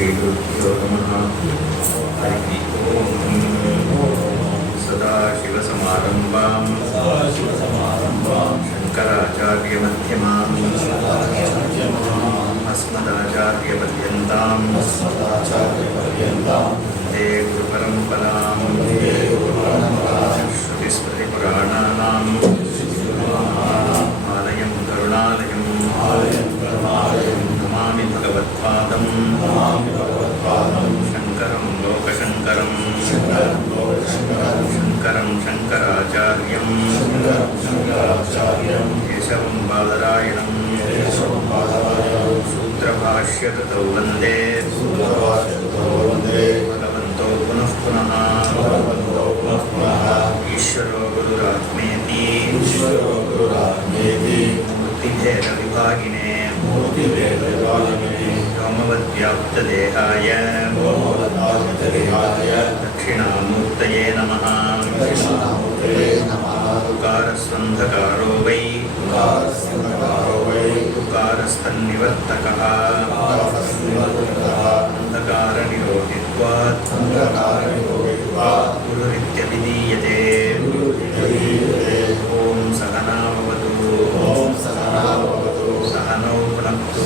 श्रीगुरुभ्यो नमः। हरिः ओम्। सदाशिवसमारम्भां शङ्कराचार्यमध्यमाम् अस्मदाचार्यपर्यन्तां वन्दे गुरुपरम्परां। श्रुतिस्मृतिपुराणानाम् आलयं करुणालयं नमामि भगवत्पादं शङ्करं लोकशङ्करं शङ्करं शङ्कराचार्यं केशवं बादरायणं सूत्रभाष्यकृतौ वन्दे भगवन्तो पुनः पुनः ईश्वरो गुरुरात्मेति मूर्तिभेदविभागिने व्योमवद्व्याप्तदेहाय दक्षिणामूर्तये नमः। उकारस्वन्धकारो वै उकारस्तन्निवर्तकः अन्धकारनिरोधित्वात् गुरुरित्यभिधीयते। ॐ सहना भवतु सहनौ भुनक्तु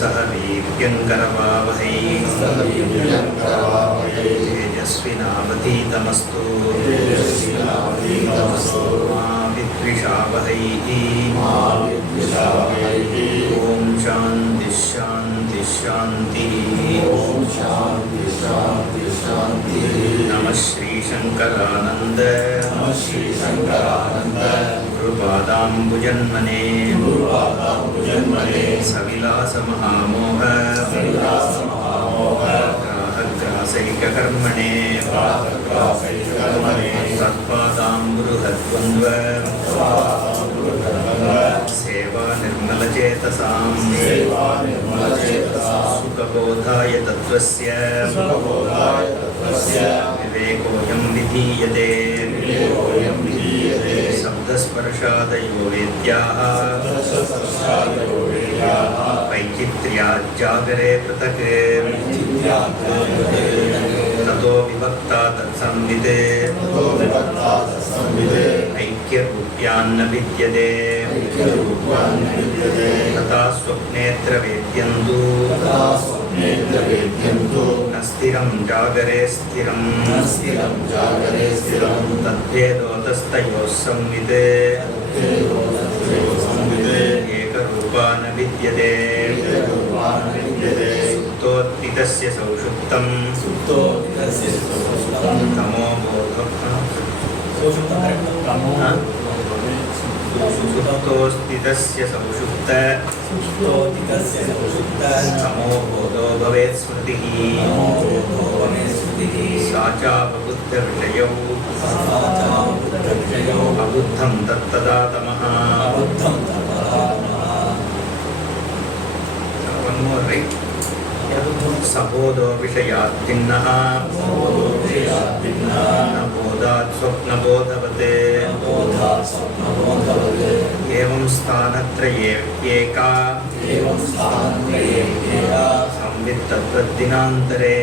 सह वीर्यङ्करवावहै तेजस्विनावधीतमस्तु मा विद्विषावहै। ॐ शान्तिः शान्तिः शान्तिः। नमः श्रीशङ्करानन्द गुरुपादाम्बुजन्मने सविलासमहामोह ग्राहग्रासैककर्मणे तत्पादाम्बुरुहद्वन्द्व सेवा निर्मलचेतसां सुखबोधाय तत्त्वस्य विवेकोऽयं विधीयते। शब्दस्पर्शादयो वेद्याः वैचित्र्याज्जागरे पृथक् ततो विभक्ता तत्संवित् ऐक्यरूप्यान्न विद्यते। तथा स्वप्नेऽत्र वेद्यन्तु न स्थिरं जागरे स्थिरं तद्भेदोतस्तयोः संवित् एकरूपा न विद्यते। सुप्तोत्थितस्य सौषुप्तं सुप्तोस्थितस्य सौषुप्त तमोबोधो भवेत् स्मृतिः सा चावबुद्धविषयौ अबुद्धं तत्तदा तमः। One more, right? सबोधो विषयात्तिन्नः न बोधात् स्वप्नबोधवते एवं स्थानत्रयेऽप्येका संवित् तद्वद्दिनान्तरे।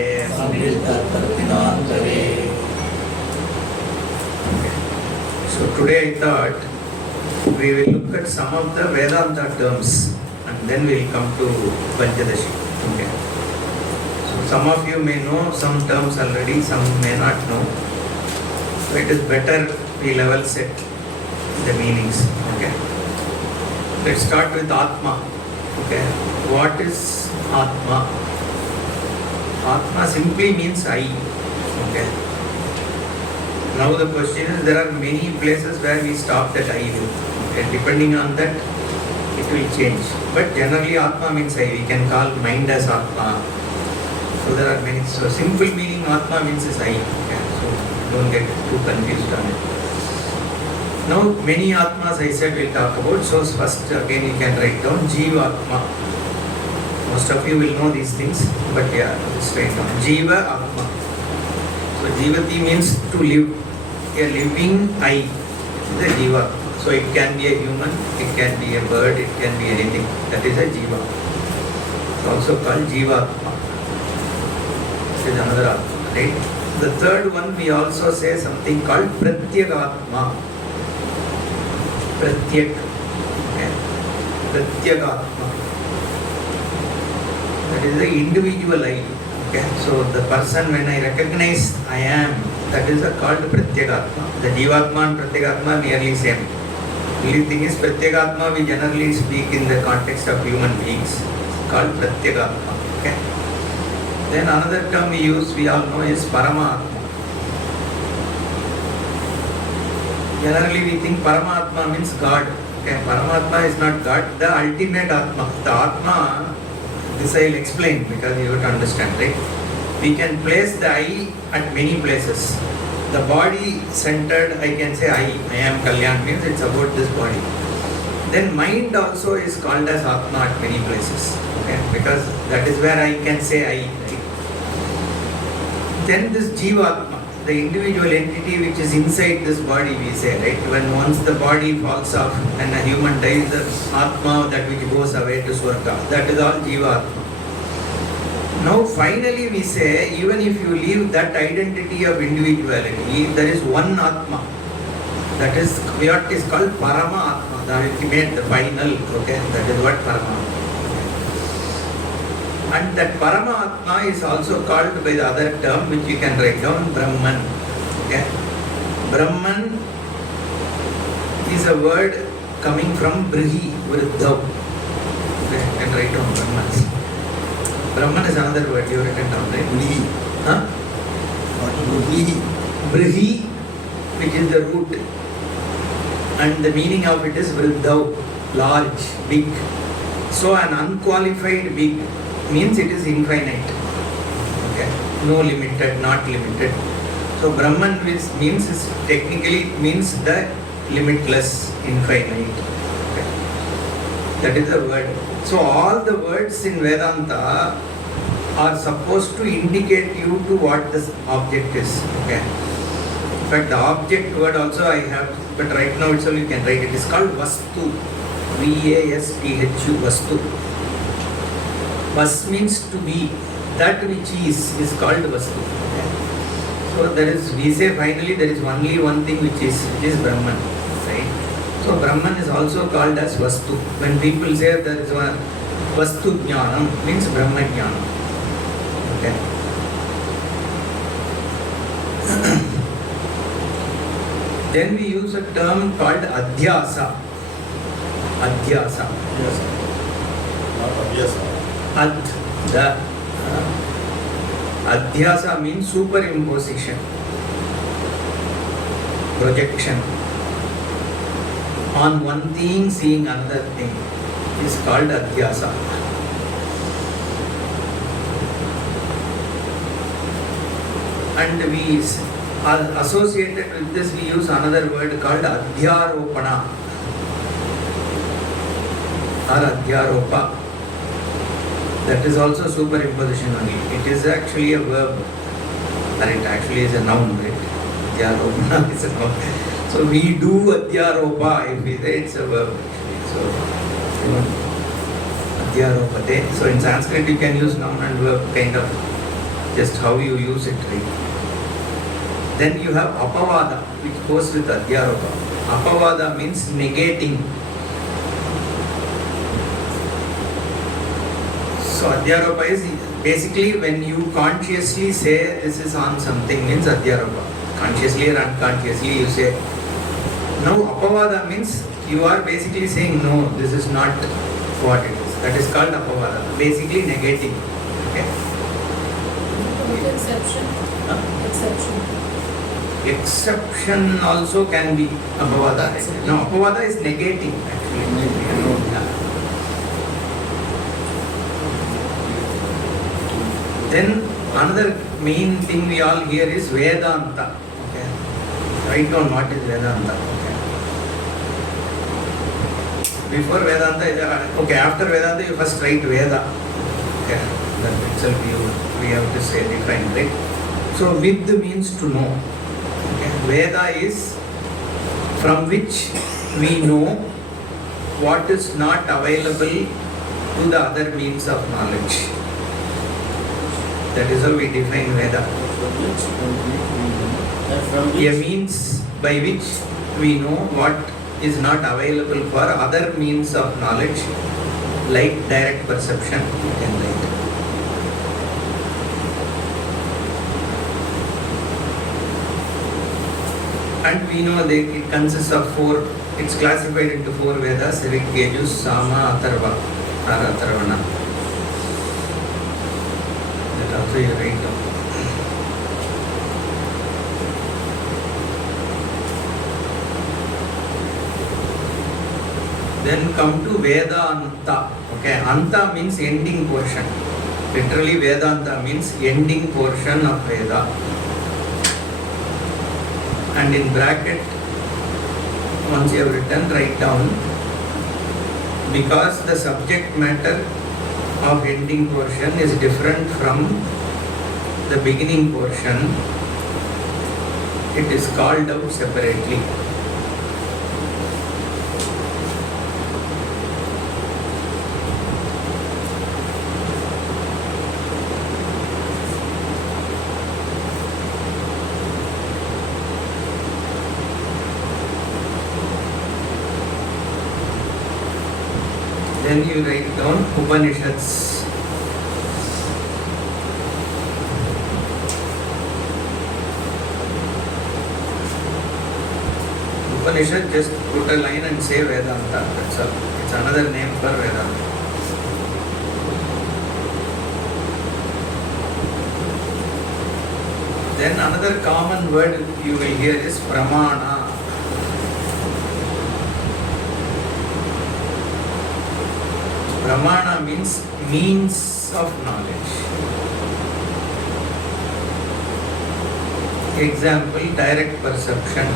So today I thought we will look at some of the Vedanta terms and then we will come to Panchadashi. Okay. So some of you may know some terms already, some may not know. So it is better we level set the meanings. Okay. Let's start with Atma. Okay. What is Atma? Atma simply means I. Okay. Now the question is, there are many places where we stop that I will. Okay. Depending on that, it will change. But generally Atma means I. We can call mind as Atma. So there are many. So simple meaning Atma means is I. Okay. So don't get too confused on it. Now many Atmas I said we'll talk about. So first again you can write down Jiva Atma. Most of you will know these things. But yeah, just write down Jiva Atma. So Jivati means to live. A living I. The Jiva. So it can be a human, it can be a bird, it can be anything. That is a Jiva. also called Jivatma. This is another Atma, right? The third one we also say something called Pratyagatma. Pratyak. Okay. Pratyagatma. That is the individual I. Okay. So the person, when I recognize I am, that is called Pratyagatma. The Jivatma and Pratyagatma nearly same. The only thing is Pratyagatma we generally speak in the context of human beings. It's called Pratyagatma. Okay. Then another term we use, we all know, is Paramatma. Generally we think Paramatma means God. Okay. Paramatma is not God, the ultimate Atma. The Atma, this I will explain because you have to understand, right? We can place the I at many places. The body centered, I can say I am Kalyan, means it's about this body. Then mind also is called as Atma at many places. Okay? Because that is where I can say I. Right? Then this Jivatma, the individual entity which is inside this body, we say, right? When once the body falls off and a human dies, the Atma, that which goes away to Swarga, that is all Jivatma. Now finally we say, even if you leave that identity of individuality, there is one Atma. That is what is called Parama Atma, the ultimate, the final. Okay, that is what Parama Atma. And that Parama Atma is also called by the other term which you can write down, Brahman. Okay, Brahman is a word coming from Brihi, Vriddhav. Okay, you can write down Brahman. Brahman is another word you have written down, right? Brihi. Huh? Brihi, which is the root. And the meaning of it is Vriddhav, large, big. So an unqualified big means it is infinite. Okay? No limited, not limited. So Brahman means is technically means the limitless, infinite. Okay? That is the word. So all the words in Vedanta are supposed to indicate you to what this object is. Okay. In fact, the object word also I have, but right now itself you can write. It is called Vastu. V-A-S-T-H-U, Vastu. Vas means to be. That which is called Vastu. Okay. So there is, we say finally there is only one thing which is Brahman. Right? So Brahman is also called as Vastu. When people say there is one Vastu Jnanam, means Brahma Jnanam. Okay. Then we use a term called Adhyasa. Adhyasa. Yes. Not Adhyasa. Adhyasa means superimposition, projection. On one thing, seeing another thing is called Adhyasa. And we are associated with this, we use another word called Adhyaropana or Adhyaropa. That is also superimposition only. It is actually a verb, or it actually is a noun, right? Adhyaropana is a noun. So we do Adhyaropa, if we say it's a verb actually. So, Adhyaropate. So in Sanskrit you can use noun and verb kind of, just how you use it, right? Then you have Apavada, which goes with Adhyaropa. Apavada means negating. So Adhyaropa is basically when you consciously say this is on something, means Adhyaropa. Consciously or unconsciously you say. Now Apavada means you are basically saying no, this is not what it is. That is called Apavada. Basically negating. Okay. Exception. Exception. Exception also can be Apavada. No, Apavada is negating actually. Yeah. Then another main thing we all hear is Vedanta. Okay. Write down what is Vedanta. Okay. Before Vedanta, okay, after Vedanta you first write Veda. Okay. That itself we have to say define, right? So Vid means to know. Okay. Veda is from which we know what is not available to the other means of knowledge. That is how we define Veda. A means by which we know what is not available for other means of knowledge, like direct perception and light. And we know that it consists of four, it's classified into four Vedas: Rig, Yajus, Sama, Atharva or Atharvana. That also you write down. Then come to Vedanta. Okay, Anta means ending portion. Literally Vedanta means ending portion of Veda. And in bracket, once you have written, write down, because the subject matter of ending portion is different from the beginning portion, it is called out separately. Then you write down Upanishads. Upanishad, just put a line and say Vedanta. That's all. It's another name for Vedanta. Then another common word you will hear is Pramana. Pramana means of knowledge. Example, direct perception.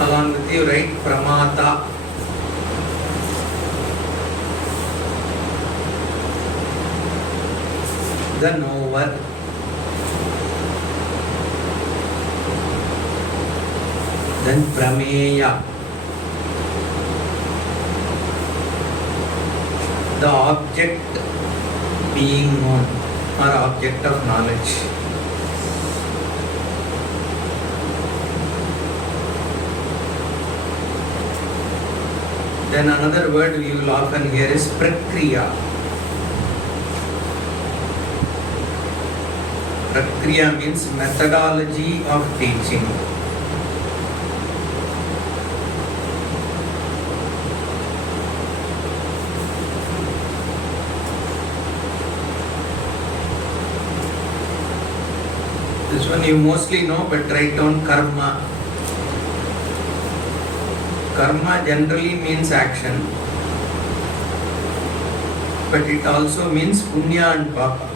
Along with you write Pramata. The knower. Then Prameya, the object being known or object of knowledge. Then another word we will often hear is Prakriya. Prakriya means methodology of teaching. This one you mostly know, but write down karma. Karma generally means action, but it also means punya and papa.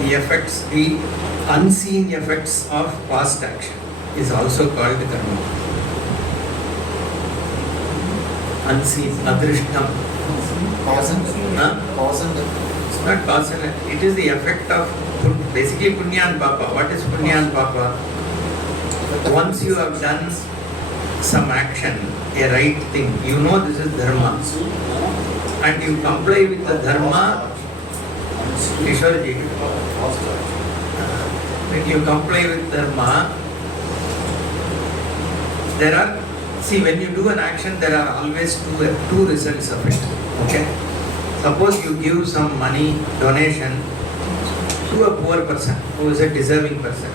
The effects, the unseen effects of past action is also called karma. Unseen, adrishtam. Cause and It's not cause and effect. It is the effect of basically punya and papa. What is punya and papa? Once you have done some action, a right thing, you know this is dharma, and you comply with the dharma. Kishorji, when you comply with dharma, there are, when you do an action, there are always two results of it. Okay? Suppose you give some money donation to a poor person who is a deserving person.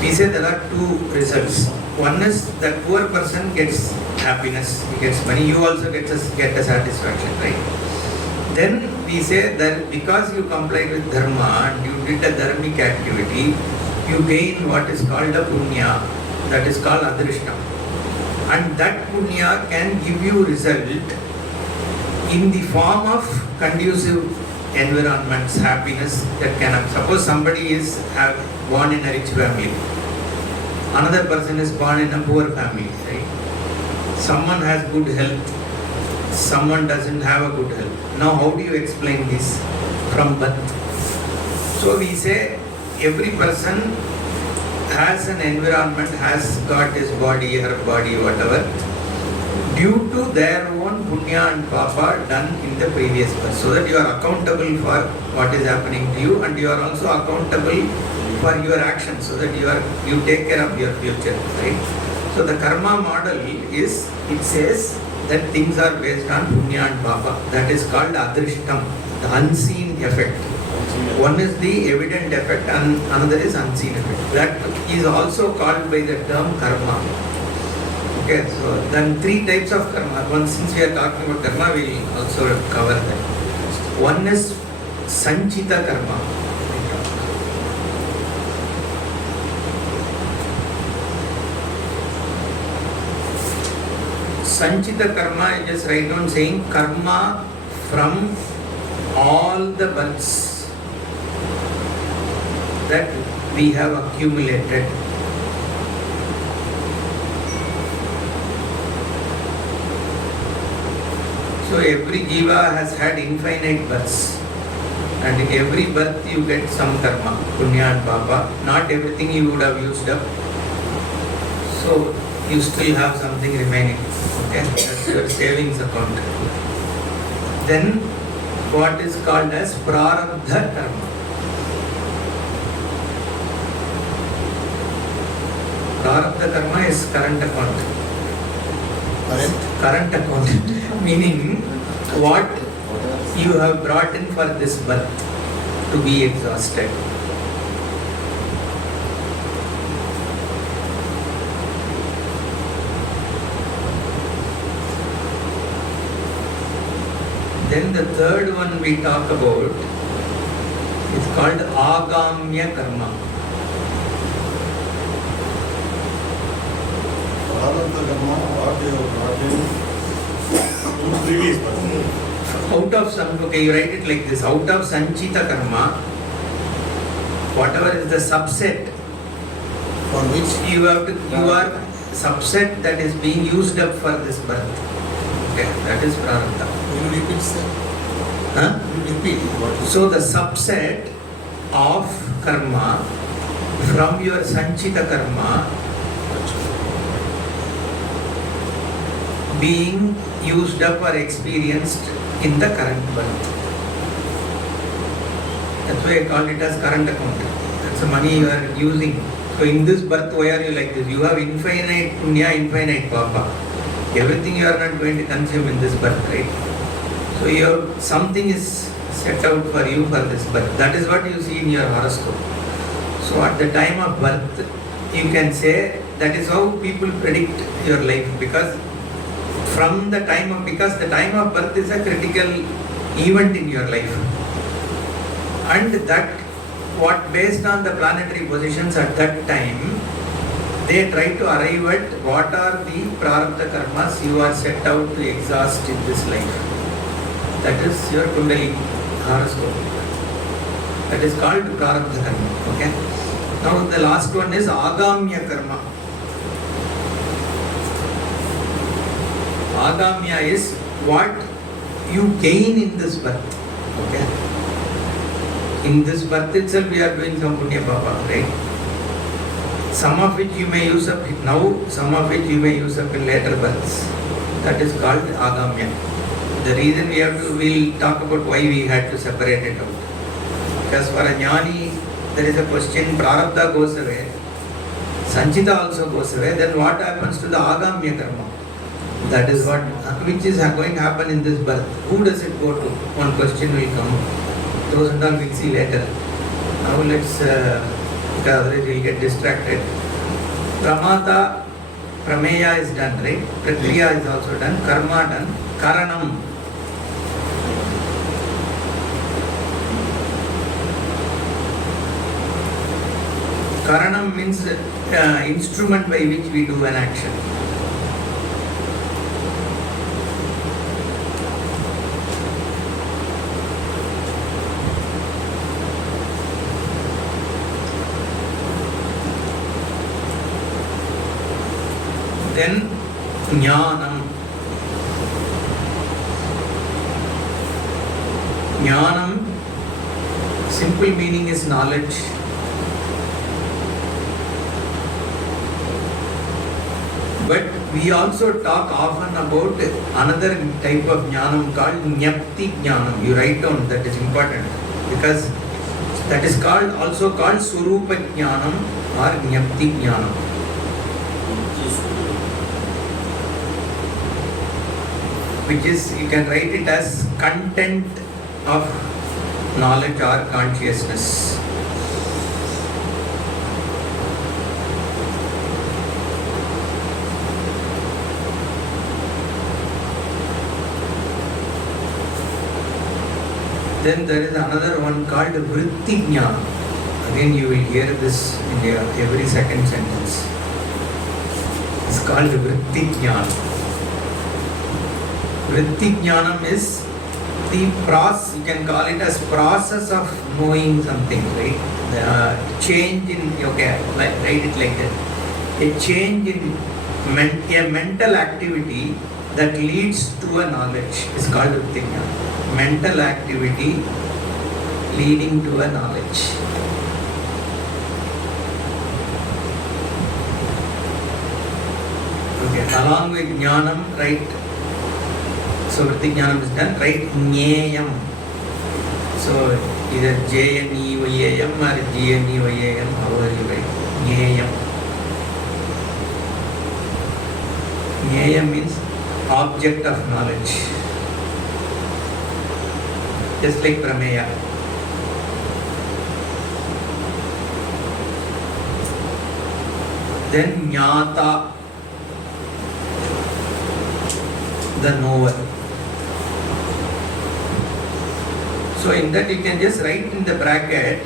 We say there are two results. One is that poor person gets happiness, he gets money, you also get a satisfaction, right? Then we say that because you complied with dharma and you did a dharmic activity, you gain what is called a punya, that is called adrishtam. And that punya can give you result in the form of conducive environments, happiness that can happen. Suppose somebody is born in a rich family, another person is born in a poor family, right? Someone has good health, someone doesn't have a good health. Now how do you explain this from birth? So we say every person has an environment, has got his body, her body, whatever, due to their own punya and papa done in the previous birth. So that you are accountable for what is happening to you, and you are also accountable for your actions, so that you take care of your future, right? So the karma model is, it says that things are based on punya and papa. That is called adrishtam, the unseen effect. One is the evident effect and another is unseen effect. That is also called by the term karma. Okay, so then three types of karma. One, since we are talking about karma, we will also cover that. One is sanchita karma. Sanchita karma, I just write down saying karma from all the births that we have accumulated. So every jiva has had infinite births, and in every birth you get some karma, punya and papa. Not everything you would have used up, so you still have something remaining. Okay, that's your savings account. Then what is called as prarabdha karma. Prarabdha karma is current account. Current account meaning what you have brought in for this birth to be exhausted. Then the third one we talk about is called agamya karma. Prarabdha karma, what you have brought in previous birth. Out of some, okay, you write it like this: out of sanchita karma, whatever is the subset For which you have to, you are subset that is being used up for this birth. Okay, that is prarabdha. will you repeat, sir? Huh? Will you repeat what you So the subset of karma from your sanchita karma being used up or experienced in the current birth. That's why I call it as current account. That's the money you are using. So in this birth, why are you like this? You have infinite punya, infinite papa. Everything you are not going to consume in this birth, right? So you have, something is set out for you for this birth. That is what you see in your horoscope. So at the time of birth, you can say that is how people predict your life, because from the time of, because the time of birth is a critical event in your life, and that what based on the planetary positions at that time, they try to arrive at what are the prarabdha karmas you are set out to exhaust in this life. That is your kundalini horoscope. That is called prarabdha karma. Okay. Now the last one is agamya karma. Agamya is what you gain in this birth. Okay. In this birth itself we are doing some punya papa, right? Some of which you may use up now, some of which you may use up in later births. That is called agamya. The reason we have to, we'll talk about why we had to separate it out. Because for a jnani, there is a question, prarabdha goes away, sanchita also goes away, then what happens to the agamya karma? That is what, which is going to happen in this birth. Who does it go to? One question will come. Those and all we'll see later. Now let's, because otherwise we'll get distracted. Pramata, prameya is done, right? Prakriya is also done. Karma done. Karanam. Karanam means instrument by which we do an action. Then jnanam. Jnanam Simple meaning is knowledge. But we also talk often about another type of jnanam called Jnapti Jnanam. You write down, that is important, because that is also called Swarupa Jnanam or Jnapti Jnanam. Which is, you can write it as content of knowledge or consciousness. Then there is another one called Vritti Jnana. Again, you will hear this in every second sentence. It's called Vritti Jnana. Vritti Jnanam is the process, you can call it as process of knowing something, right? The change in, okay, write it like that. A change in a mental activity that leads to a knowledge is called Vritti Jnana. Mental activity leading to a knowledge. Okay, along with Jnanam, right? So Vritti Jnanam is done, right? Jneyam. So either Jneyam or Jneyam, however you write. Jneyam. Jneyam means object of knowledge. Just like Prameya. Then Jnata, the knower. So in that you can just write in the bracket,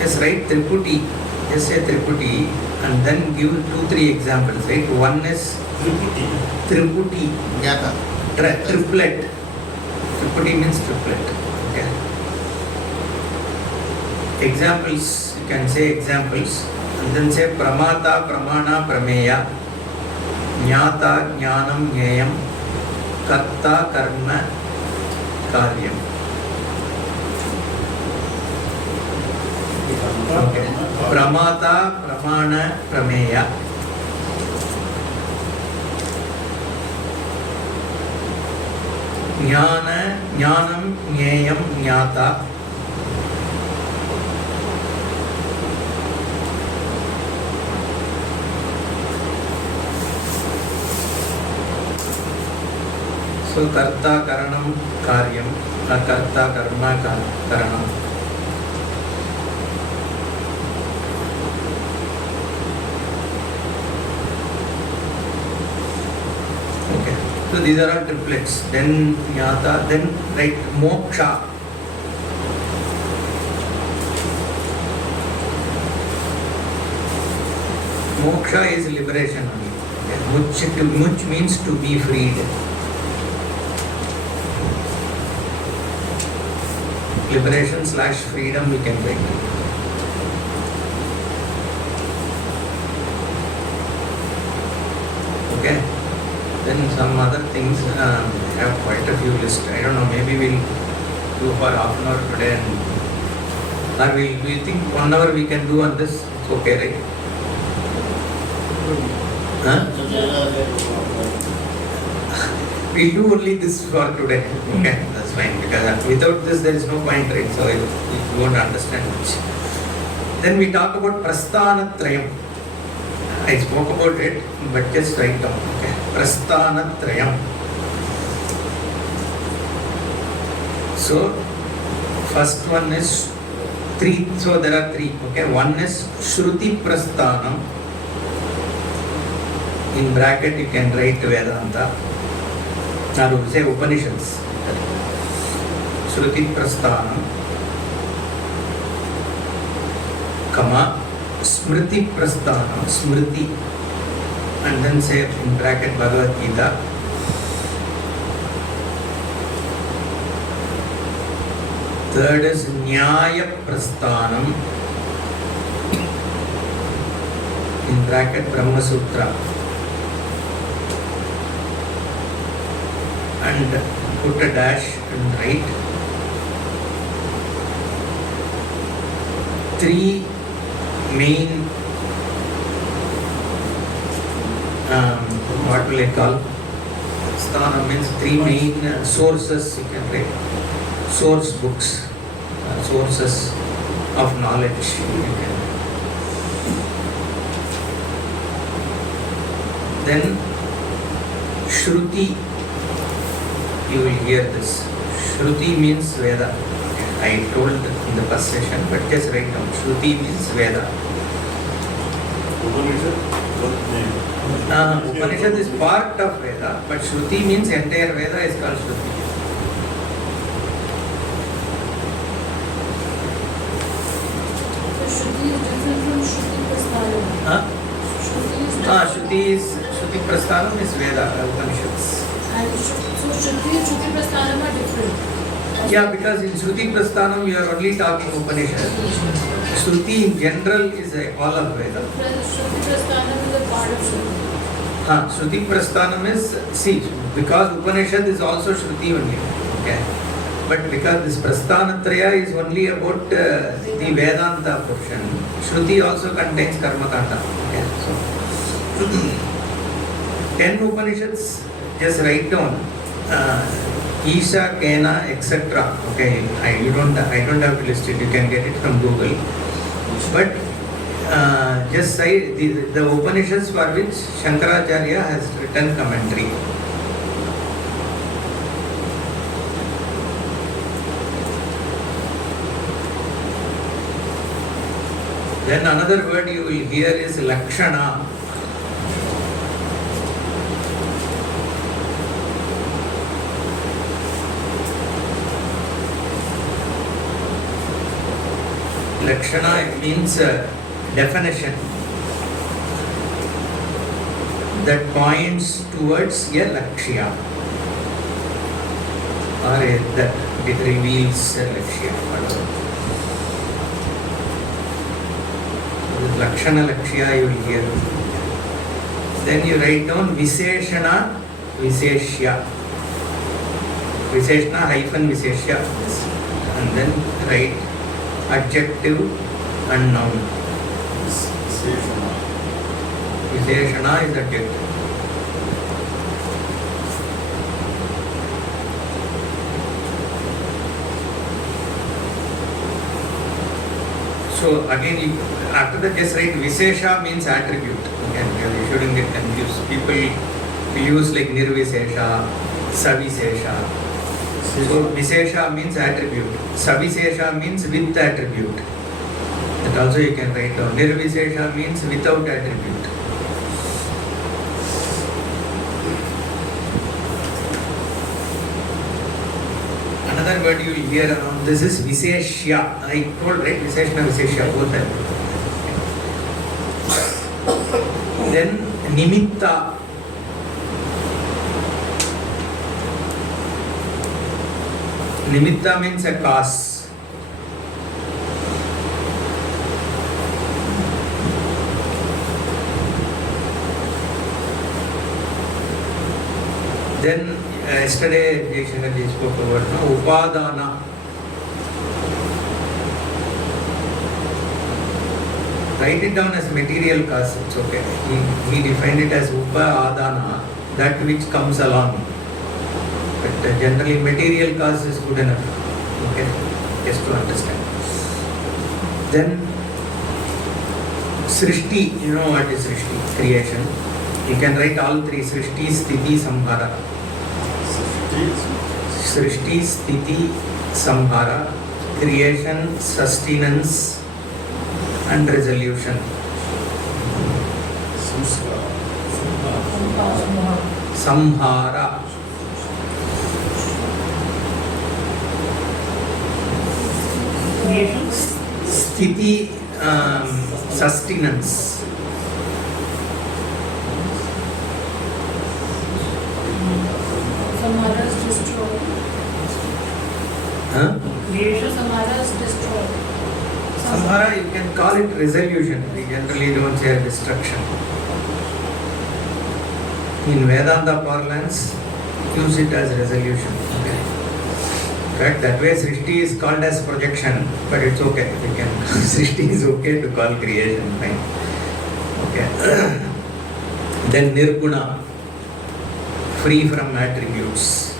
just write Triputi, just say Triputi, and then give 2-3 examples, right? One is Triputi, triplet. Triputi means triplet. Okay. Examples, you can say examples, and then say Pramata, Pramana, Prameya, Jnata, Jnanam, Jneyam, Karta, Karma, Karyam. Okay. Pramata, Pramana, Prameya. Jnana, Jnanam, Jneyam, Jnata. So Karta, Karanam, Karyam, Karta, Karma, Karanam. Okay. So these are all triplets. Then Jnata, then write Moksha. Moksha is liberation only. Okay. Much means to be freed. Liberation / freedom we can write. Okay. Then some other things, have quite a few lists. I don't know, maybe we'll do for half an hour today, or we think 1 hour we can do on this. It's okay, right? Huh? We'll do only this for today. Okay, that's fine, because without this there is no point, right? So you won't understand much. Then we talk about Prasthanatrayam. I spoke about it, but just write down. Okay, Prasthanatrayam. So first one is 3. So there are 3. Okay, one is Shruti Prasthanam. In bracket you can write Vedanta. Now say Upanishads. Shruti Prasthanam, comma, Smriti Prasthanam, Smriti, and then say in bracket Bhagavad Gita. Third is Nyaya Prasthanam, in bracket Brahma Sutra. And put a dash and write three main what will I call? Sthana means three main sources, you can write. Source books, sources of knowledge. You can. Then Shruti, you will hear this. Shruti means Veda. I told in the first session, but just write down. Shruti means Veda. Upanishad is part of Veda, but Shruti means entire Veda is called Shruti. So Shruti is different from Shruti Prasthanam. Shruti Prasthanam is Veda, Upanishads. And so Shruti and Shruti Prasthanam are different. Yeah, because in Shruti Prasthanam you are only talking Upanishad. Shruti in general is all of Veda. Shruti Prasthanam is a part of Shruti. Shruti Prasthanam is, see, because Upanishad is also Shruti only. Okay. But because this Prasthanatraya is only about the Vedanta portion, Shruti also contains Karma Kanda. Okay. So, 10 Upanishads, just write down. Isha, Kena, etc. Okay, I don't have to list it. You can get it from Google. But just say the Upanishads for which Shankaracharya has written commentary. Then another word you will hear is Lakshana. Lakshana means definition that points towards a lakshya or that it reveals a lakshya. Lakshana lakshya you will hear. Then you write down Viseshana, Viseshya. Viseshana hyphen Viseshya. And then write adjective and noun. Visheshana is adjective. So again, after that just write Vishesha means attribute. You shouldn't get confused. People use like Nirvishesha, Savishesha. So Vishesha means attribute. Savishesha means with attribute. That also you can write down. Nirvishesha means without attribute. Another word you will hear around this is Visheshya. I told right, Visheshna, Visheshya, both are. Then Nimitta. Nimitta means a cause. Then yesterday Jayshankarji spoke about Upadana. Write it down as material cause, it's okay. He defined it as Upadana, that which comes along. But generally material cause is good enough. Okay, just to understand. Then Srishti, you know what is Srishti? Creation. You can write all three: Srishti, Sthiti, Samhara. Srishti, Sthiti, Samhara. Creation, sustenance, and resolution. Samhara. Sthiti, sustenance. Samhara is destroyed. Samhara is destroyed. Samhara, you can call it resolution. We generally don't say destruction. In Vedanta parlance, use it as resolution. Okay. Correct? That way Srishti is called as projection, but it's okay. We can Srishti is okay to call creation, fine. Okay. Then Nirguna, free from attributes.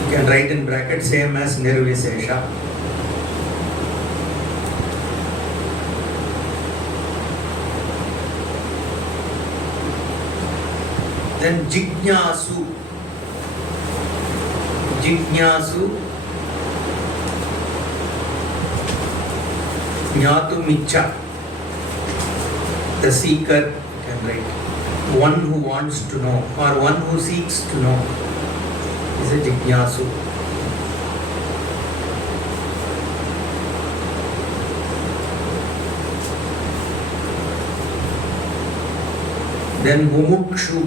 You can write in bracket same as Nirvisesha. Then Jignasu. Jignasu. Jnatumicha. The seeker, you can write. One who wants to know or one who seeks to know is a Jignasu. Then Mumukshu,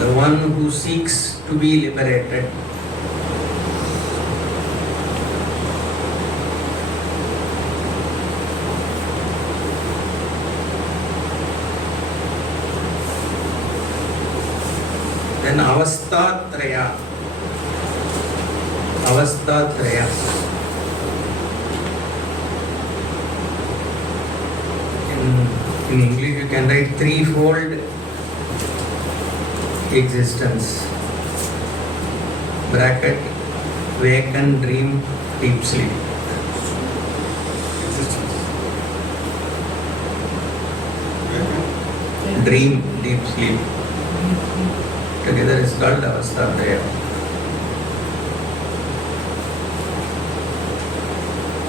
the one who seeks to be liberated. Then Avastatraya. Avastatraya. In English you can write threefold existence. Bracket, waken, dream, deep sleep. Dream, deep sleep. Together is called Avastatraya.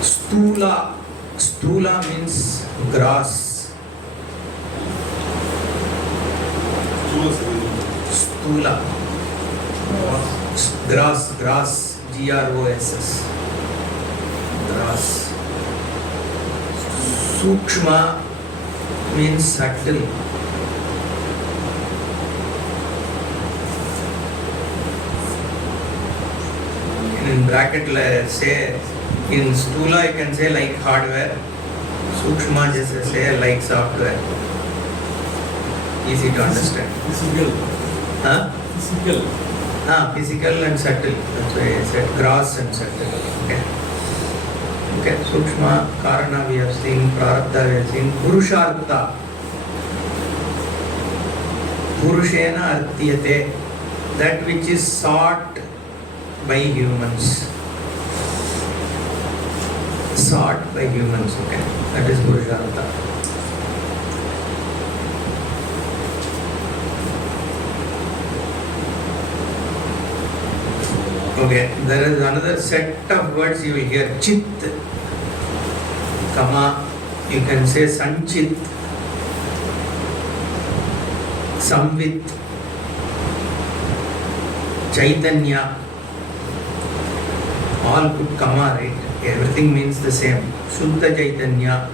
Stula. Stula means grass. Stula. Grass. G-R-O-S-S. Grass. Sukshma means subtle. In bracket, say in Stula you can say like hardware. Sukshma just say like software. Easy to understand. Physical. Huh? Physical. Physical and subtle. That's why I said gross and subtle. Okay. Sukshma, Karana we have seen, Prarabdha we have seen, Purushartha. Purushena arthyate. That which is sought by humans. Sought by humans, okay. That is Purushartha. Okay, there is another set of words you will hear. Chit, Kama, you can say Sanchit, Samvit, Chaitanya, all put Kama, right? Everything means the same. Shuddha Chaitanya.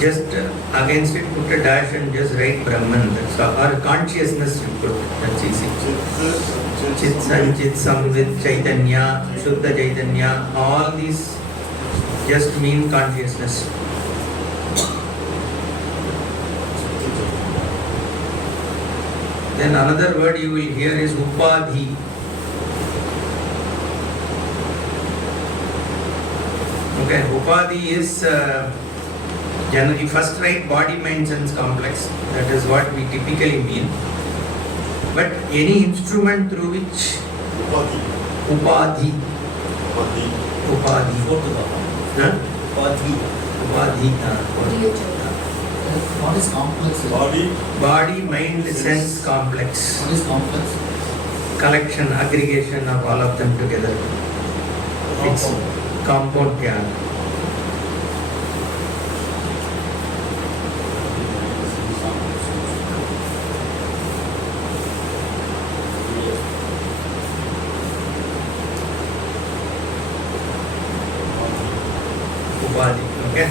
Just against it put a dash and just write Brahman. That's all. Or consciousness you put. That's easy. Chit, Sanchit, Samvit, Chaitanya, Shuddha Chaitanya. All these just mean consciousness. Then another word you will hear is Upadhi. Okay, Upadhi is generally first write body, mind, sense complex. That is what we typically mean. But any instrument through which Upadhi. Huh? Upadhi. What is complex? Body, mind, sense complex. What is complex? Collection, aggregation of all of them together. It's compound, yeah. Upadhi, okay?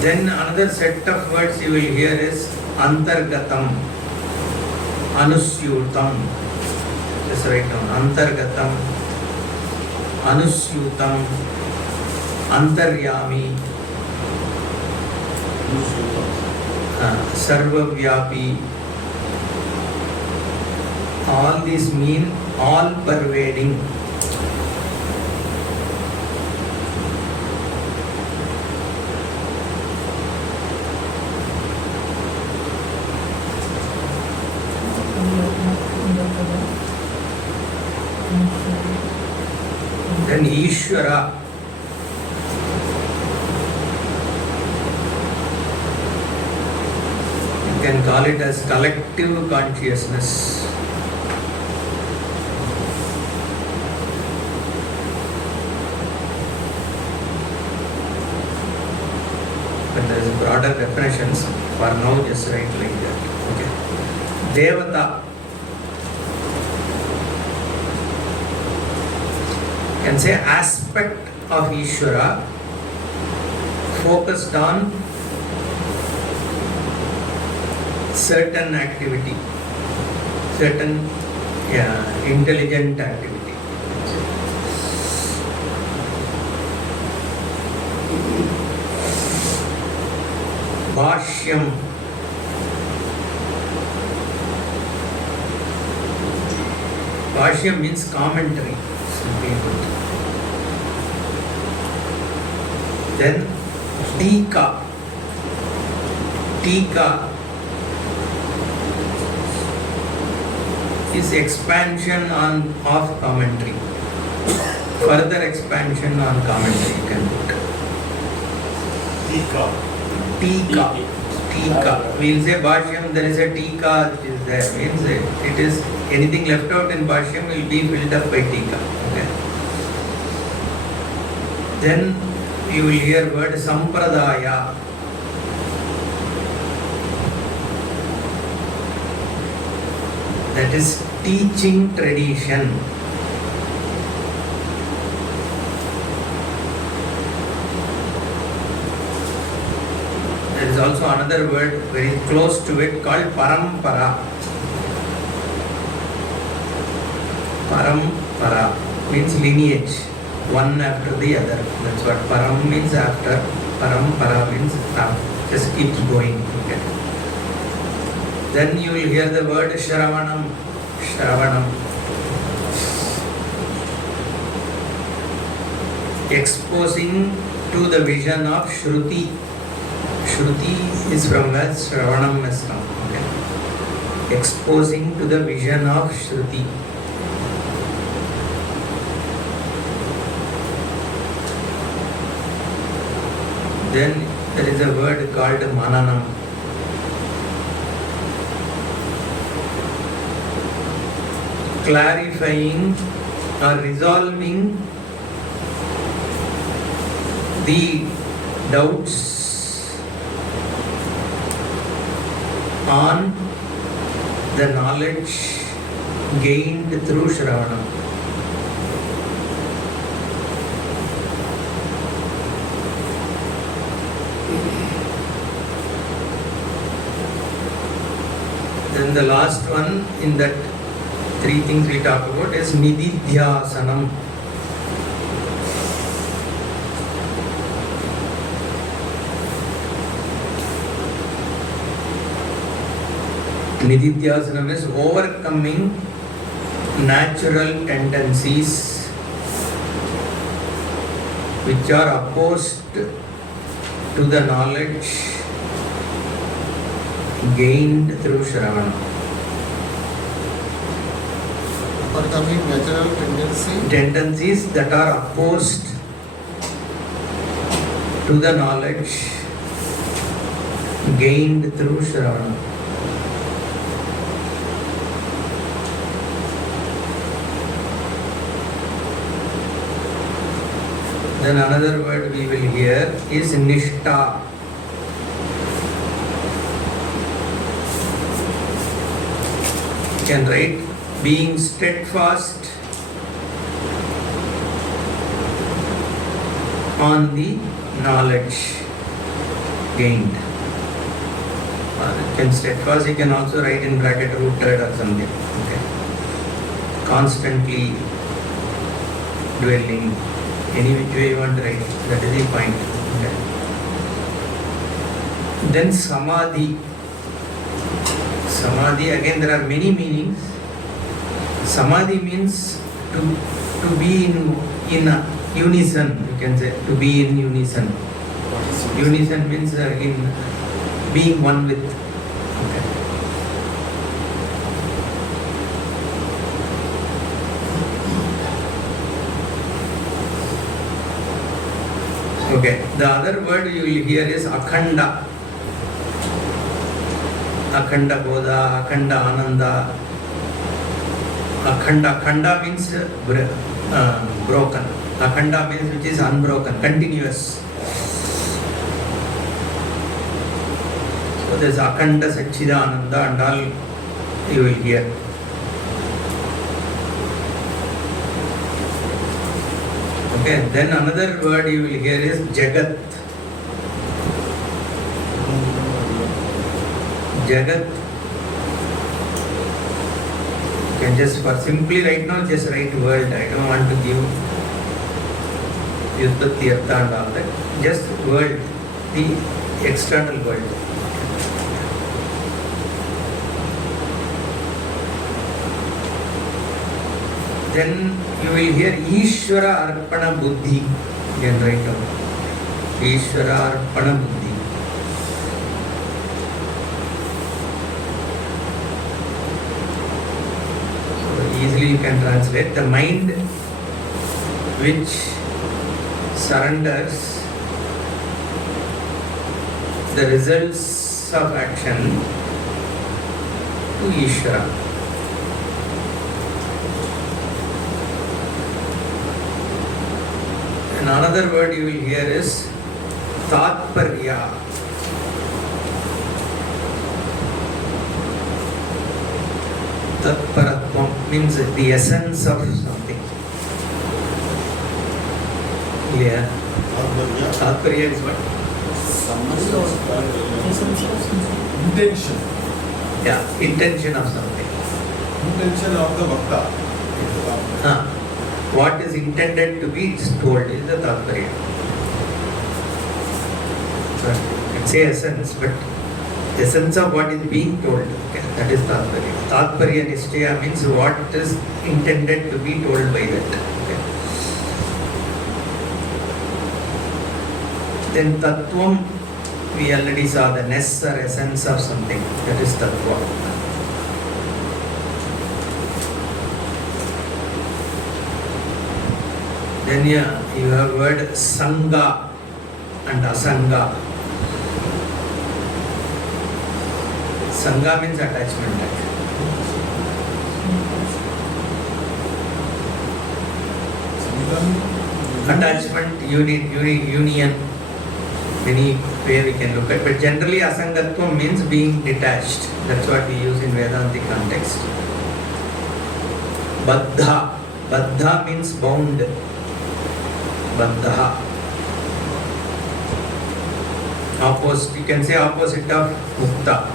Then another set of words you will hear is Antargatam, Anusyutam. Just write down Antargatam, Anusyutam, Antaryami, Sarvavyapi. All these mean all pervading. Then Ishvara. You can call it as collective consciousness. But there is broader definitions. For now, just write like that. Okay. Devata. You can say aspect of Ishvara focused on certain activity, certain intelligent activity. Bhashyam. Bhashyam means commentary. Simply put. Then Tika. Tika is expansion of commentary. Further expansion on commentary you can put. Tika. Tika. We'll say Bhashyam, there is a Tika which is there. Means it is anything left out in Bhashyam will be filled up by Tika. Okay. Then you will hear word Sampradaya. That is teaching tradition. There is also another word very close to it called Parampara. Parampara means lineage, one after the other. That's what Param means, after. Parampara means after. Just keeps going. Okay. Then you will hear the word Shravanam. Shravanam. Exposing to the vision of Shruti. Shruti is from where Shravanam has come. Okay. Exposing to the vision of Shruti. Then there is a word called Mananam. Clarifying or resolving the doubts on the knowledge gained through Shravanam. Then the last one in that three things we talk about is Nididhyasanam. Nididhyasanam is overcoming natural tendencies which are opposed to the knowledge gained through Shravana. Overcoming natural tendencies that are opposed to the knowledge gained through Shravana. Then another word we will hear is Nishtha. You can write being steadfast on the knowledge gained. Can steadfast, you can also write in bracket rooted or something. Okay. Constantly dwelling. Any which way you want to write, that is the point. Okay. Then samadhi. Samadhi, again there are many meanings. Samadhi means to be in a unison, you can say, to be in unison. Unison means in being one with. Okay. Okay, the other word you will hear is akhanda. Akhanda bodha, akhanda ananda. Akhanda means broken. Akhanda means which is unbroken, continuous. So there is akhanda, satchidananda and all you will hear. Okay, then another word you will hear is Jagat. Jagat. You can just for simply right now just write world. I don't want to give Vyutpatti Artha and all that. Just world, the external world. Then you will hear Ishvara Arpana Buddhi. You can write down. Ishvara Arpana Buddhi. So easily you can translate. The mind which surrenders the results of action to Ishvara. And another word you will hear is Tatparya. Tatparatvam means the essence of something. Yeah. Tatparya is what? Intention. Yeah, intention of something. Intention of the Bhakta. What is intended to be told is the Tatparya. So you can say essence, but essence of what is being told, okay, that is Tatparya. Tatparya Nishchaya means what is intended to be told by that. Okay. Then Tattvam, we already saw the ness or essence of something, that is Tattva. Then you have word Sangha and Asanga. Sangha means attachment. Attachment, union, many way we can look at. But generally Asangatvam means being detached. That's what we use in Vedantic context. Baddha. Baddha means bound. Baddha. Opposite, you can say opposite of Mukta.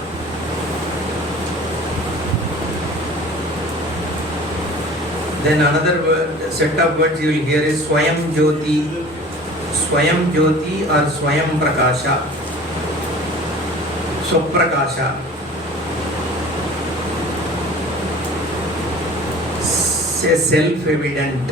Then another word, set of words you will hear is Swayam Jyoti. Swayam Jyoti or Swayam Prakasha. Swaprakasha. Say self-evident.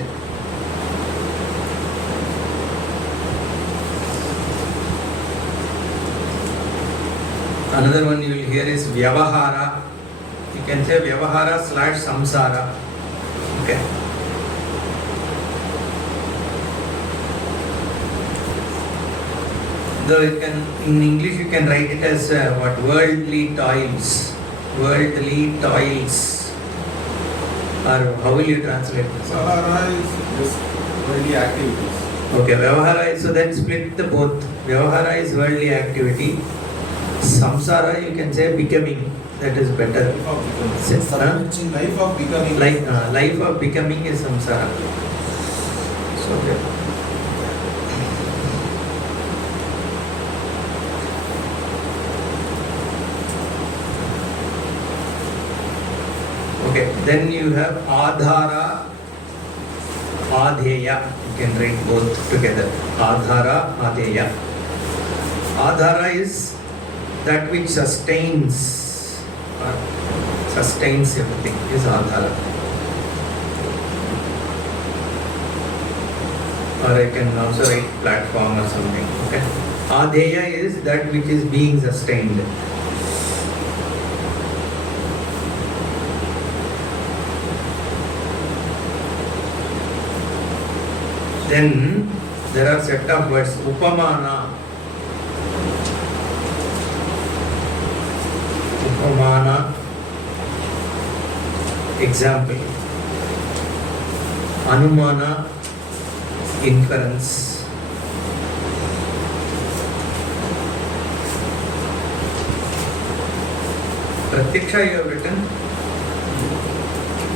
Another one you will hear is Vyavahara. You can say Vyavahara / Samsara. Okay. Though you can, in English you can write it as what? Worldly toils. Worldly toils. Or how will you translate this? Vyavahara is just worldly activities. Okay, Vyavahara is, so then split the both. Vyavahara is worldly activity. Samsara you can say becoming. That is better. Life of becoming. Life of becoming is samsara. So okay, then you have Adhara, Adheya. You can write both together. Adhara, Adheya. Adhara is that which sustains everything is Adhara. Or I can also write platform or something. Okay. Adheya is that which is being sustained. Then there are set of words. Upamana. Upamana. Example. Anumana. Inference. Pratyaksha you have written?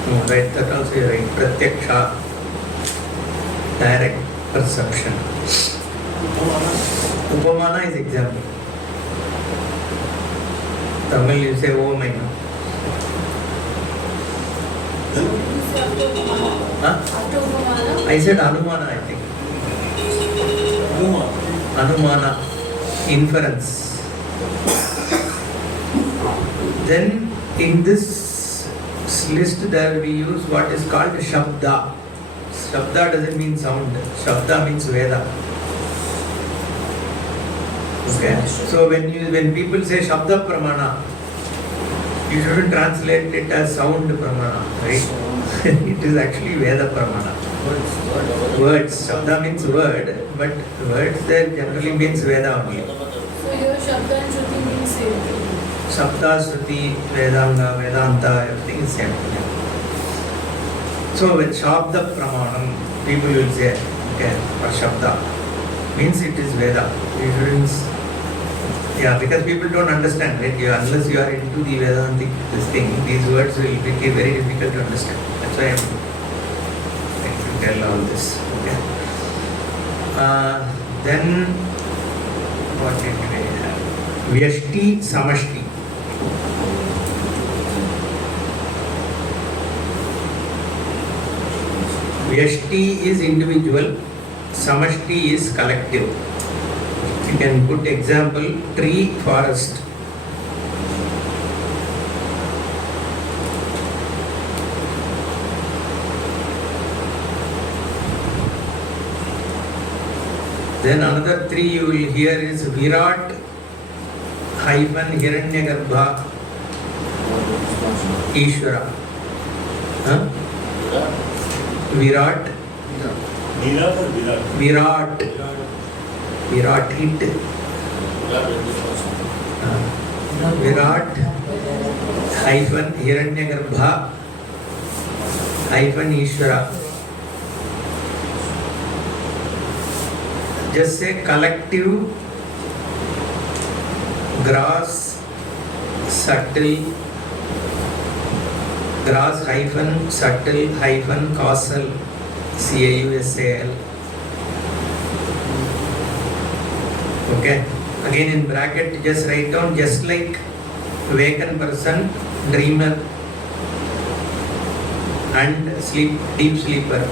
No, right, that also you write. Pratyaksha. Direct perception. Upamana is example. Tamil you say oh my God. After Upamana, I said Anumana, I think. Anumana, inference. Then in this list there we use what is called Shabda. Shabda doesn't mean sound. Shabda means Veda. Okay. So when people say Shabda Pramana, you shouldn't translate it as sound Pramana, right? It is actually Veda Pramana. Words. Shabda means word, but words there generally means Veda only. so here Shabda and Shruti means same. Shabda, Shruti, Vedanga, Vedanta, everything is same. So with Shabda Pramanam, people will say, okay, or Shabda, means it is Veda. You shouldn't, yeah, because people don't understand, right? Unless you are into the Vedantic this thing, these words will become very difficult to understand. That's why I'm trying to tell all this. Okay. Then what did we have? Vyashti Samashti. Vyashti is individual, Samashti is collective. You can put example, tree, forest. Then another three you will hear is Virat hyphen Hiranyagarbha Ishvara. Huh? Virat. Virat or Virat? Virat. Virat hit. Virat hyphen Hiranyagarbha hyphen Ishvara. Just say collective, grass, subtle, grass hyphen, subtle hyphen, causal, CAUSAL. Okay. Again in bracket, just write down just like vacant person, dreamer, and sleep, deep sleeper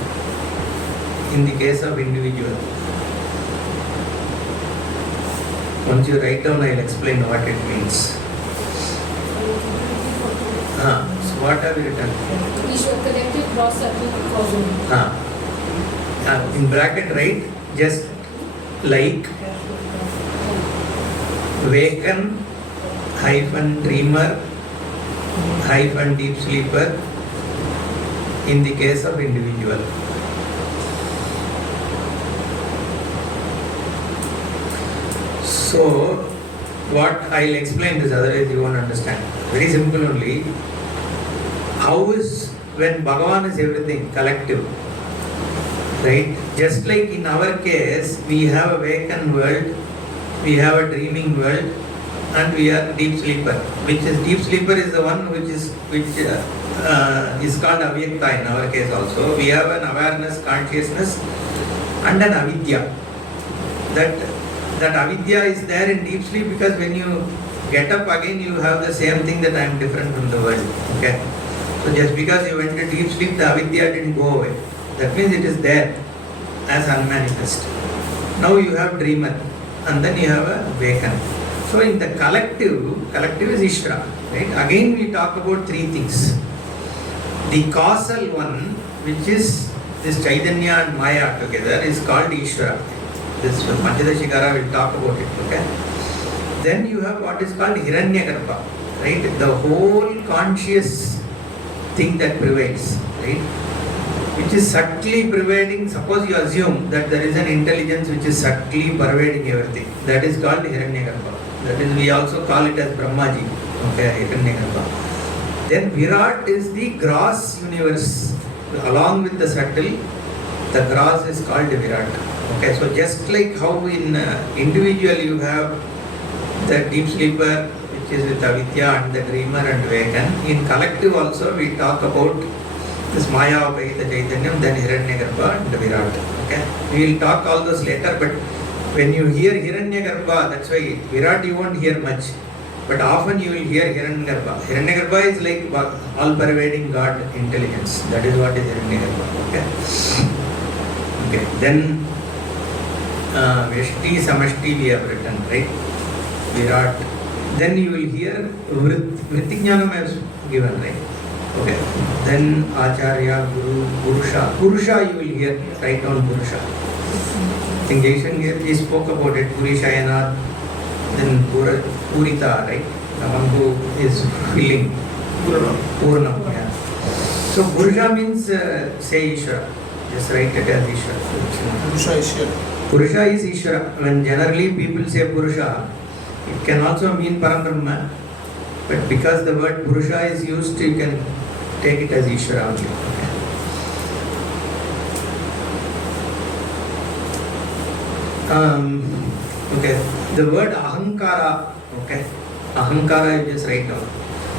in the case of individual. Once you write down, I will explain what it means. So what have you written? Ishwar collective cross subtle causal. In bracket write just like vacant hyphen dreamer hyphen deep sleeper in the case of individual. So what I'll explain this, otherwise you won't understand. Very simple only. How is when Bhagavan is everything collective, right? Just like in our case, we have a vacant world, we have a dreaming world, and we are deep sleeper. Which is deep sleeper is the one which is called avyakta in our case also. We have an awareness, consciousness, and an avidya. That avidya is there in deep sleep because when you get up again, you have the same thing that I am different from the world. Okay. So just because you went to deep sleep, the avidya didn't go away. That means it is there as unmanifest. Now you have dreamer and then you have a vacant. So in the collective is Ishvara, right? Again we talk about three things. The causal one, which is this Chaitanya and Maya together, is called Ishvara. This Panchadashi Chapter will talk about it, okay? Then you have what is called Hiranyagarbha, right? The whole conscious thing that prevails, right? Which is subtly pervading. Suppose you assume that there is an intelligence which is subtly pervading everything. That is called Hiranyagarbha. That is, we also call it as Brahmaji, okay? Hiranyagarbha. Then Virat is the gross universe. Along with the subtle, the gross is called Virat. Okay, so just like how in individual you have the deep sleeper, which is with Vidya, and the dreamer and awaken, in collective also we talk about this Maya, Upahita Chaitanyam, then Hiranyagarbha and Virat. Okay, we will talk all those later, but when you hear Hiranyagarbha, that's why Virat you won't hear much, but often you will hear Hiranyagarbha. Hiranyagarbha is like all-pervading God intelligence. That is what is Hiranyagarbha. Okay. Okay. Then Veshti, Samashti we have written, right? Virat. Then you will hear Vritti-jnanam has given, right? Okay. Then Acharya, Guru, Purusha. Purusha you will hear, write down Purusha. I think Jason here he spoke about it, Purishayana, then Purita, right? The one who is filling. Purnam, yeah. So Purusha means say Ishvara. Just write it as Ishvara. Purusha Ishvara. Purusha is Ishvara. When generally people say Purusha, it can also mean Parabrahma. But because the word Purusha is used, you can take it as Ishvara only. Okay. The word Ahankara, okay. Ahankara you just write down.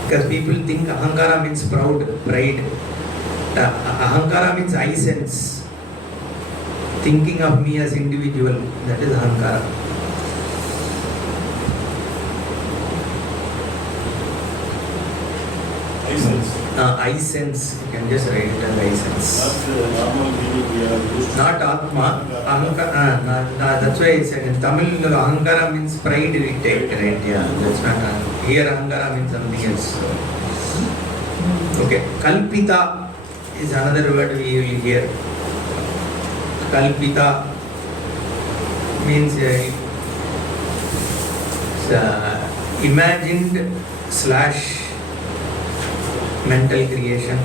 Because people think Ahankara means proud, pride. Ahankara means I sense. Thinking of me as individual, that is Ahankara. I sense. I sense, you can just write it as I sense. That's the normal meaning we are used to. Not Atma, Ahankara, that's why I said in Tamil, Ahankara means pride we take, right? Yeah, that's not, here Ahankara means something else. Okay, Kalpita is another word we will hear. Kalpita means imagined / mental creation.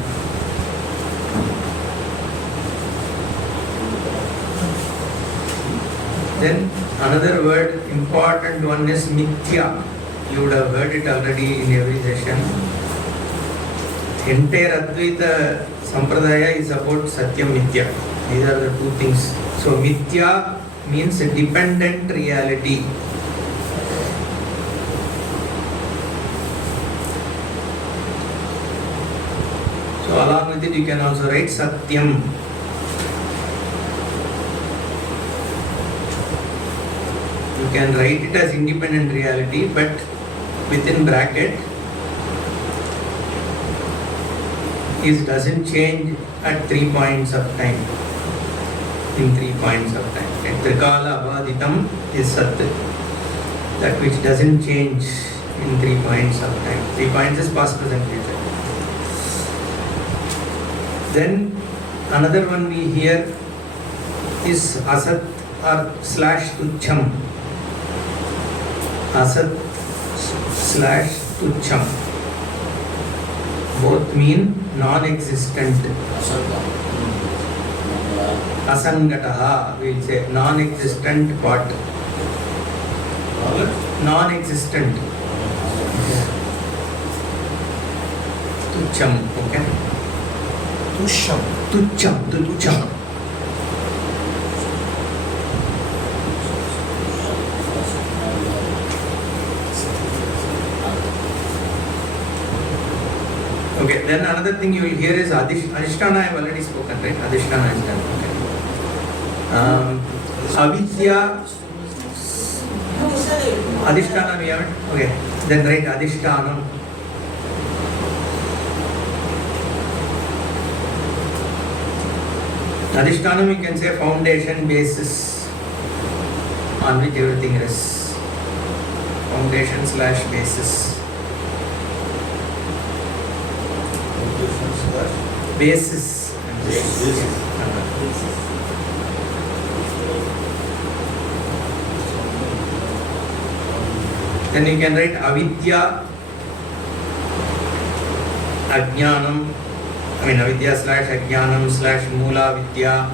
Then another word, important one is Mithya. You would have heard it already in every session. Entire Advaita Sampradaya is about Satyam Mithya. These are the two things. So Mithya means a dependent reality. So along with it you can also write Satyam. You can write it as independent reality, but within bracket is doesn't change at 3 points of time. In 3 points of time. Right? Trikala avaditam is Sat. That which doesn't change in 3 points of time. 3 points is past, present, future. Then another one we hear is Asat or / Tucham. Asat / Tucham. Both mean non-existent. Asangataha, we will say non-existent part. Non-existent. Tucham, okay? Tusham. Tucham. Okay, then another thing you will hear is Adhisthana. I have already spoken, right? Adhisthana is done. Okay. Avidya. Adhisthana we haven't? Okay. Then write Adhisthana. Adhisthana we can say foundation, basis on which everything rests. foundation slash basis. Basis. Then you can write avidya, ajnanam, avidya slash ajnanam slash mula vidya.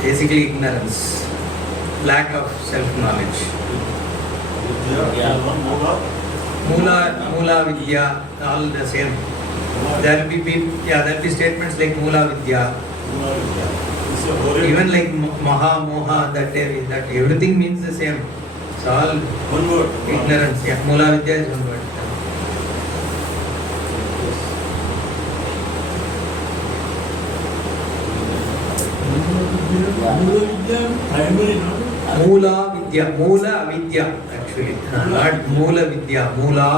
Basically ignorance, lack of self-knowledge. Mula vidya, all the same. There will be statements like mula vidya. Even like maha, moha, that everything means the same. It's all one word. Ignorance. Yeah, mula vidya is one word. Mula vidya actually, not mula vidya, mula.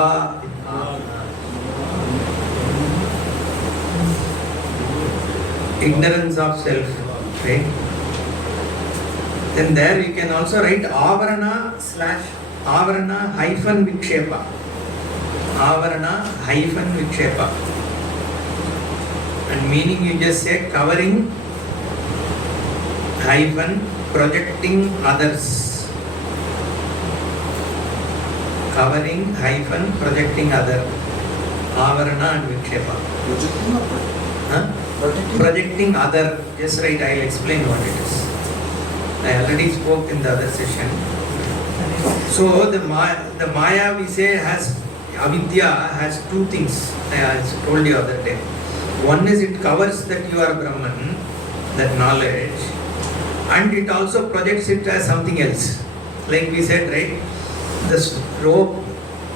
Ignorance of self, right? Then there you can also write avarana slash avarana hyphen vikshepa. Avarana hyphen vikshepa. And meaning you just say covering hyphen projecting others. Covering hyphen projecting other. Avarana and vikshepa. Projecting other. Just right, I'll explain what it is. I already spoke in the other session. So the Maya we say has, avidya has two things. I told you other day. One is it covers that you are Brahman, that knowledge, and it also projects it as something else. Like we said, right? The rope,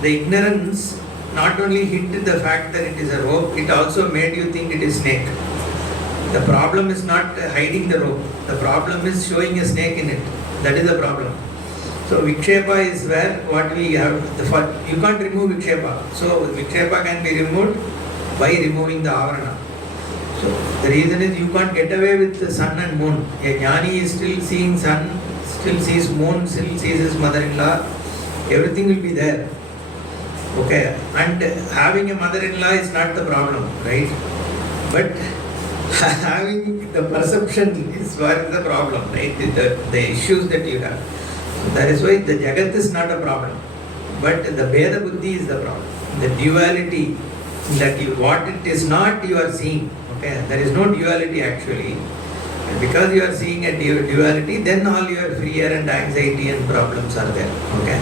the ignorance not only hid the fact that it is a rope, it also made you think it is snake. The problem is not hiding the rope. The problem is showing a snake in it. That is the problem. So vikshepa is where what we have. You can't remove vikshepa. So vikshepa can be removed by removing the avarana. So the reason is you can't get away with the sun and moon. A jnani is still seeing sun, still sees moon, still sees his mother-in-law. Everything will be there. Okay. And having a mother-in-law is not the problem, right? But having the perception is what is the problem, right? The issues that you have. So that is why the Jagat is not a problem. But the Veda Buddhi is the problem. The duality that what it is not you are seeing. Okay, there is no duality actually. And because you are seeing a duality, then all your fear and anxiety and problems are there. Okay.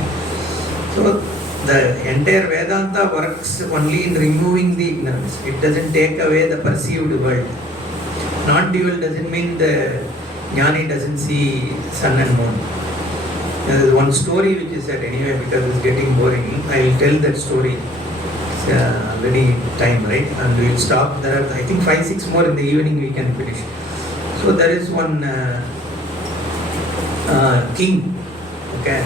So the entire Vedanta works only in removing the ignorance. It doesn't take away the perceived world. Non-dual doesn't mean the jnani doesn't see sun and moon. There is one story which is said anyway because it's getting boring. I will tell that story. It's already time, right? And we will stop. There are I think 5-6 more in the evening we can finish. So there is one king. Okay,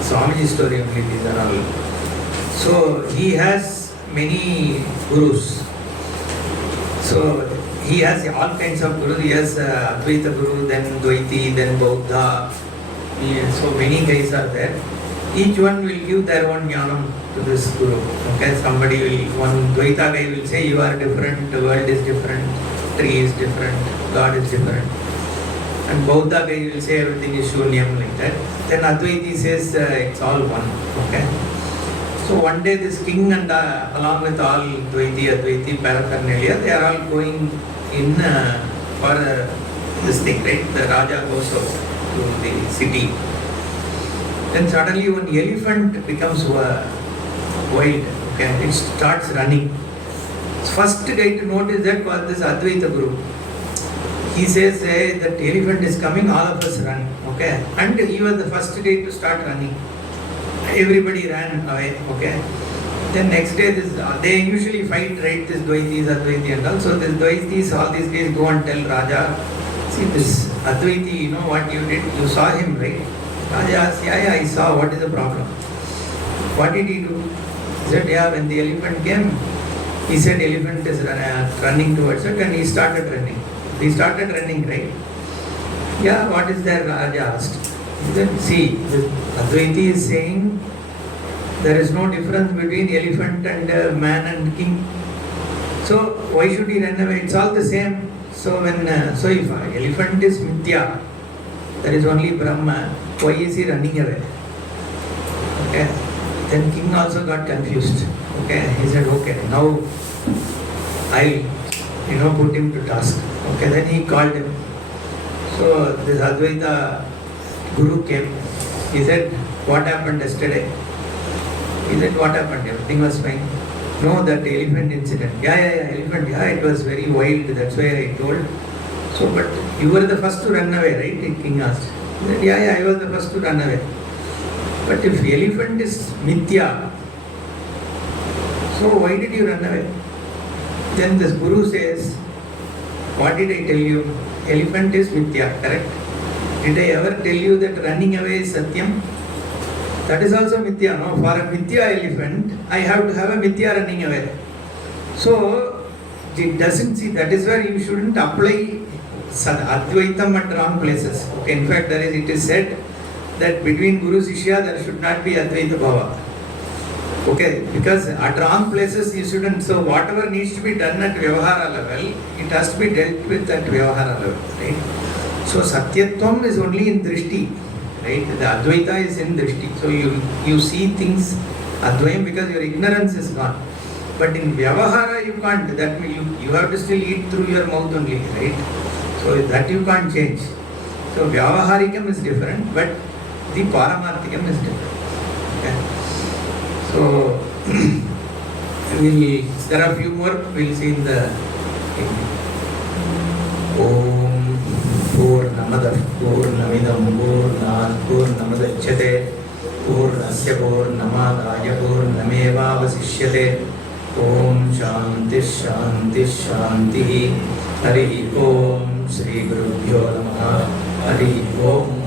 Swamiji's story only these are all. So he has many gurus. So he has all kinds of gurus. He has Advaita Guru, then Dvaiti, then Bauddha. So many guys are there. Each one will give their own jnanam to this guru. Okay, somebody will, one Dvaita guy will say you are different, the world is different, tree is different, God is different. And Bauddha guy will say everything is shunyam like that. Then Advaiti says it's all one. Okay. So one day this king and along with all Dvaiti, Advaiti, paraphernalia, they are all going in for this thing, right? The Raja goes out to the city. Then suddenly one elephant becomes wild. Okay, it starts running. First guy to notice that was this Advaita Guru. He says, hey, that elephant is coming, all of us run. Okay, and he was the first guy to start running. Everybody ran away. Okay. Then next day, they usually fight, right? This Dvaitis, Advaiti and all. So this Dvaitis, all these guys go and tell Raja, see this Advaiti, you know what you did? You saw him, right? Raja asked, yeah, I saw. What is the problem? What did he do? He said, yeah, when the elephant came, he said elephant is running towards it and he started running. He started running, right? Yeah, what is there? Raja asked. Then see, Advaiti is saying there is no difference between elephant and man and king. So why should he run away? It's all the same. So so if elephant is Mithya, there is only Brahma, why is he running away? Okay. Then king also got confused. Okay. He said, okay, now I'll put him to task. Okay. Then he called him. So this Advaita Guru came. He said, what happened yesterday? He said, what happened? Everything was fine. No, that elephant incident. Yeah, elephant. Yeah, it was very wild. That's why I told. So, but you were the first to run away, right? King asked. He said, yeah, I was the first to run away. But if elephant is Mithya, so why did you run away? Then this Guru says, what did I tell you? Elephant is Mithya, correct? Did I ever tell you that running away is Satyam? That is also Mithya, no? For a Mithya elephant, I have to have a Mithya running away. So, it doesn't see, that is where you shouldn't apply Advaitam at wrong places. Okay, in fact, it is said that between Guru Shishya there should not be Advaita Bhava. Okay, because at wrong places you shouldn't. So whatever needs to be done at Vyavahara level, it has to be dealt with at Vyavahara level, right? So Satyatvam is only in Drishti, right? The Advaita is in Drishti. So you see things Advayam because your ignorance is gone. But in Vyavahara you can't. That you have to still eat through your mouth only, right? So that you can't change. So Vyavaharikam is different, but the Paramarthikam is different. Okay. So there are a few more we'll see in the Om Purnamada Purnamidam Purnat Purnamadachyate Purnasya Purnamadaya Purnameva Vasishyate Om Shanti Shanti Shanti Hari Om Sri Gurubhyo Namaha Hari Om